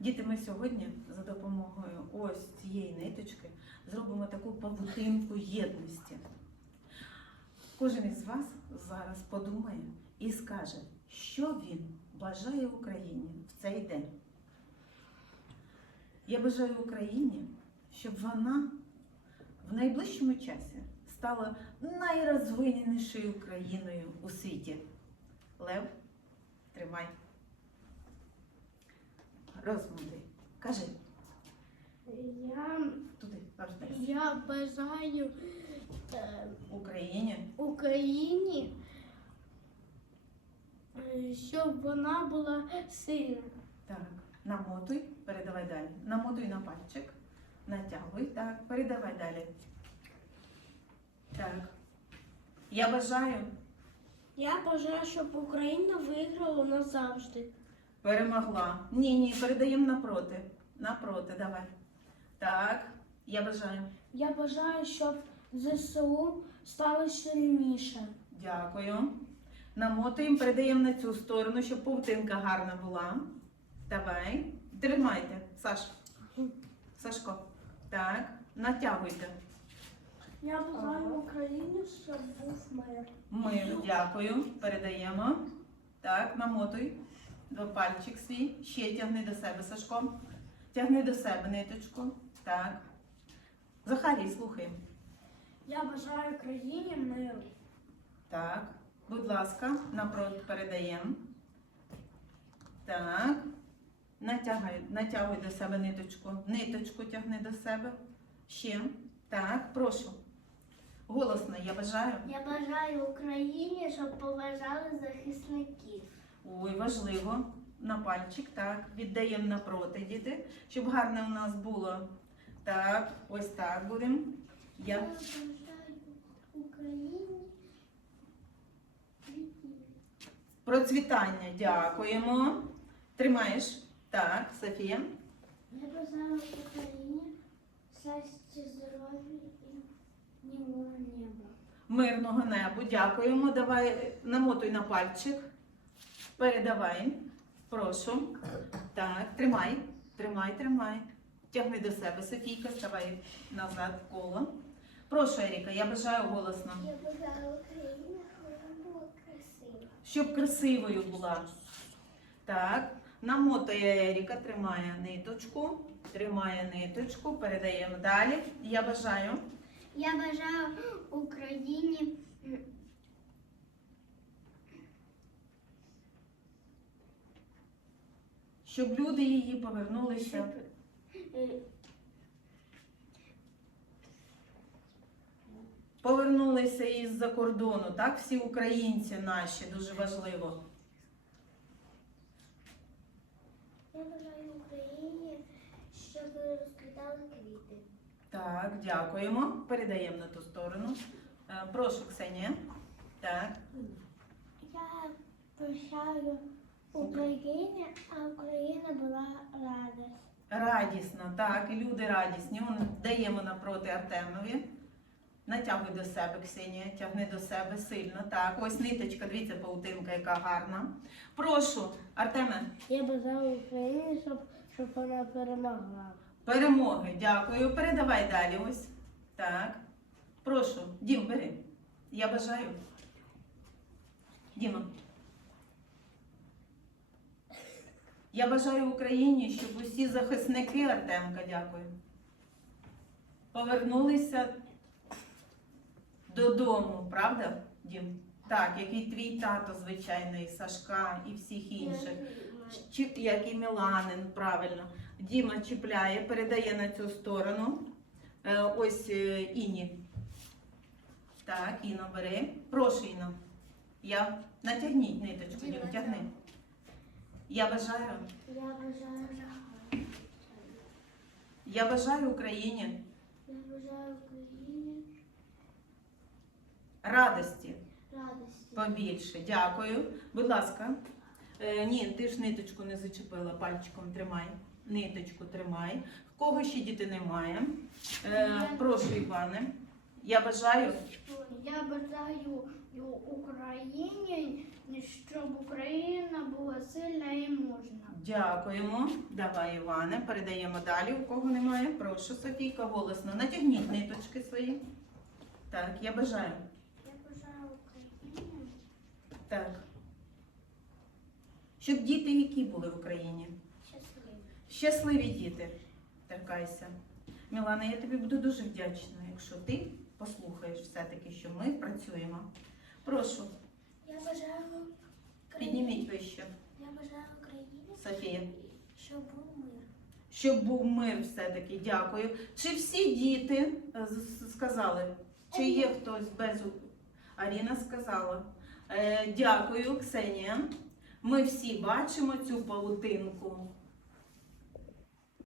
Діти, ми сьогодні за допомогою ось цієї ниточки зробимо таку павутинку єдності. Кожен із вас зараз подумає і скаже, що він бажає Україні в цей день. Я бажаю Україні, щоб вона в найближчому часі стала найрозвиненішою країною у світі. Лев, тримай. Розмовляй. Кажи Я, туди, я бажаю е, Україні. Україні, е, щоб вона була сильна. Так, намотуй, передавай далі. Намотуй на пальчик. Натягуй. Так, передавай далі. Так. Я бажаю Я бажаю, щоб Україна виграла назавжди. Перемогла. Ні, ні, передаємо напроти. Напроти, давай. Так, я бажаю. Я бажаю, щоб ЗСУ стало сильніше. Дякую. Намотуємо, передаємо на цю сторону, щоб павутинка гарна була. Давай. Тримайте, Саш. Сашко. Так, натягуйте. Я бажаю Україні, щоб був мир. Мир, дякую. Передаємо. Так, намотуй. До пальчик свій. Ще тягни до себе, Сашко. Тягни до себе ниточку. Так. Захарій, слухай. Я бажаю країні миру. Так. Будь ласка, напроти передаємо. Так. Натягай, натягуй до себе ниточку. Ниточку тягни до себе. Ще. Так, прошу. Голосно, я бажаю. Я бажаю Україні, щоб поважали захисників. Ой, важливо. На пальчик, так. Віддаємо напроти, діти, щоб гарне у нас було. Так, ось так будемо. Я процвітання дякуємо. Тримаєш. Так, Софія. Я бажаю Україні щастя, здоров'я і мирного неба. Мирного небу. Дякуємо. Давай намотуй на пальчик. Передавай. Прошу. Так, тримай. Тримай, тримай. Тягни до себе. Софійка, ставай назад в коло. Прошу, Еріка, я бажаю голосно. Я бажаю Україні, щоб була красива. Щоб красивою була. Так, намотує Еріка, тримає ниточку, тримає ниточку, передаємо далі. Я бажаю. Я бажаю Україні Щоб люди її повернулися. Повернулися із-за кордону, так? Всі українці наші, дуже важливо. я бажаю Україні, щоб розквітали квіти. Так, дякуємо. Передаємо на ту сторону. Е, Прошу, Ксенія. Так, Я бажаю Україні, а Україна була радість. радісно, так, і люди радісні. Вон, даємо напроти Артемові. Натягуй до себе, Ксенія, тягни до себе сильно. Так, ось ниточка, дивіться, паутинка, яка гарна. Прошу, Артеме, Я бажаю Україні, щоб, щоб вона перемогла. перемоги. Дякую. Передавай далі. Ось. Так. Прошу, Дім, бери. Я бажаю. Діма. Я бажаю Україні, щоб усі захисники Артемка, дякую. Повернулися додому, правда, Дім? Так, як і твій тато, звичайно, і Сашка, і всіх інших. Як і Міланин, правильно. Діма чіпляє, передає на цю сторону. Е, ось е, Іні. Так, Іно бери. Прошу, Іно. Я натягніть ниточку, Дім, тягни. Я бажаю. Я бажаю Я бажаю Україні Я бажаю Україні радості радості. побільше. Дякую. Будь ласка. Е, ні, ти ж ниточку не зачепила, пальчиком тримай. Ниточку тримай. Кого ще діти немає? Е, прошу, Іване. Я бажаю. Я бажаю Україні, щоб Україна була сильна і мужна. Дякуємо. Давай, Іване, передаємо далі. У кого немає? Прошу, Софійка, голосно. Натягніть ниточки свої. Так, я бажаю. Я бажаю Україні Так. Щоб діти які були в Україні? щасливі. Щасливі діти. Торкайся. Мілана, я тобі буду дуже вдячна, якщо ти послухаєш все-таки, що ми працюємо. Прошу, Я бажаю підніміть вище, Я бажаю Україні, Софія. щоб був мир. Щоб був мир все-таки, дякую. Чи всі діти е, сказали? Чи є хтось без Аріна сказала. Е, дякую, Ксенія. Ми всі бачимо цю павутинку.